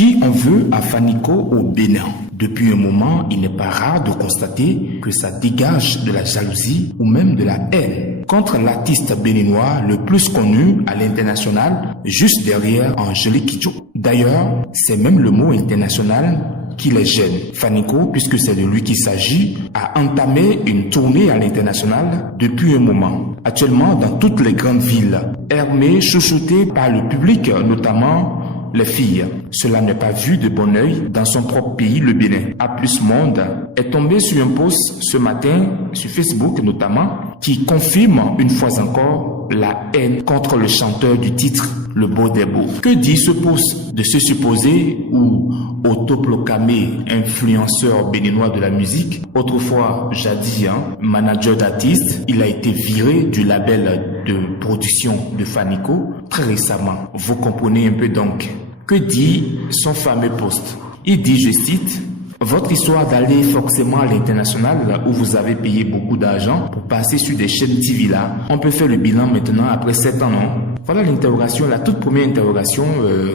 Qui en veut à Fanico au Bénin? Depuis un moment, il n'est pas rare de constater que ça dégage de la jalousie ou même de la haine contre l'artiste béninois le plus connu à l'international, juste derrière Angélique Kidjo. D'ailleurs, c'est même le mot international qui les gêne. Fanico, puisque c'est de lui qu'il s'agit, a entamé une tournée à l'international depuis un moment. Actuellement, dans toutes les grandes villes, Hermé, chouchouté par le public, notamment les filles. Cela n'est pas vu de bon œil dans son propre pays, le Bénin. A plus Monde est tombé sur un post ce matin, sur Facebook notamment, qui confirme une fois encore la haine contre le chanteur du titre Le Beau des Beaux. Que dit ce post de ce supposé ou autoproclamé influenceur béninois de la musique? Autrefois, jadis, manager d'artistes, il a été viré du label de production de Fanico très récemment. Vous comprenez un peu donc. Que dit son fameux post? Il dit, je cite, « Votre histoire d'aller forcément à l'international où vous avez payé beaucoup d'argent pour passer sur des chaînes TV là, on peut faire le bilan maintenant après 7 ans, non ?» Voilà l'interrogation, la toute première interrogation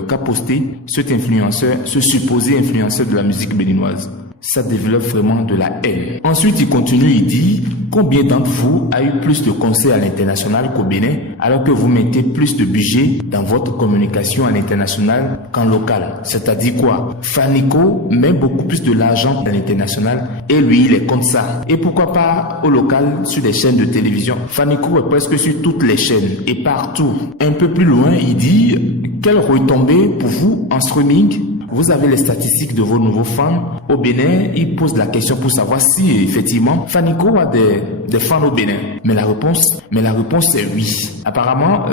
qu'a posté cet influenceur, ce supposé influenceur de la musique béninoise. Ça développe vraiment de la haine. Ensuite, il continue, il dit « Combien d'entre vous a eu plus de concerts à l'international qu'au Bénin alors que vous mettez plus de budget dans votre communication à l'international qu'en local ?» C'est-à-dire quoi? Fanico met beaucoup plus de l'argent dans l'international et lui, il est contre ça. Et pourquoi pas au local sur des chaînes de télévision? Fanico est presque sur toutes les chaînes et partout. Un peu plus loin, il dit « Quelle retombée pour vous en streaming ? Vous avez les statistiques de vos nouveaux fans au Bénin. Il pose la question pour savoir si effectivement Fanico a des fans au Bénin. Mais la réponse est oui. Apparemment,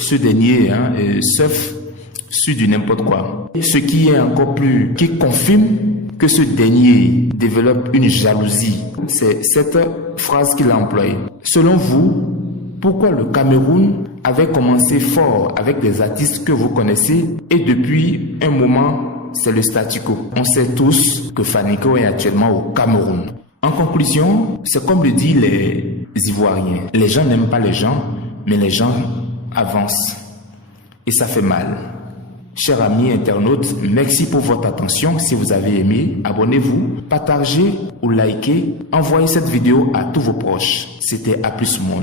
ce dernier surfe sur du n'importe quoi. Ce qui est encore plus, qui confirme que ce dernier développe une jalousie, c'est cette phrase qu'il a employée. Selon vous, pourquoi le Cameroun avait commencé fort avec des artistes que vous connaissez et depuis un moment, c'est le statu quo. On sait tous que Fanico est actuellement au Cameroun. En conclusion, c'est comme le disent les Ivoiriens. Les gens n'aiment pas les gens, mais les gens avancent. Et ça fait mal. Chers amis internautes, merci pour votre attention. Si vous avez aimé, abonnez-vous, partagez ou likez. Envoyez cette vidéo à tous vos proches. C'était A+ Monde.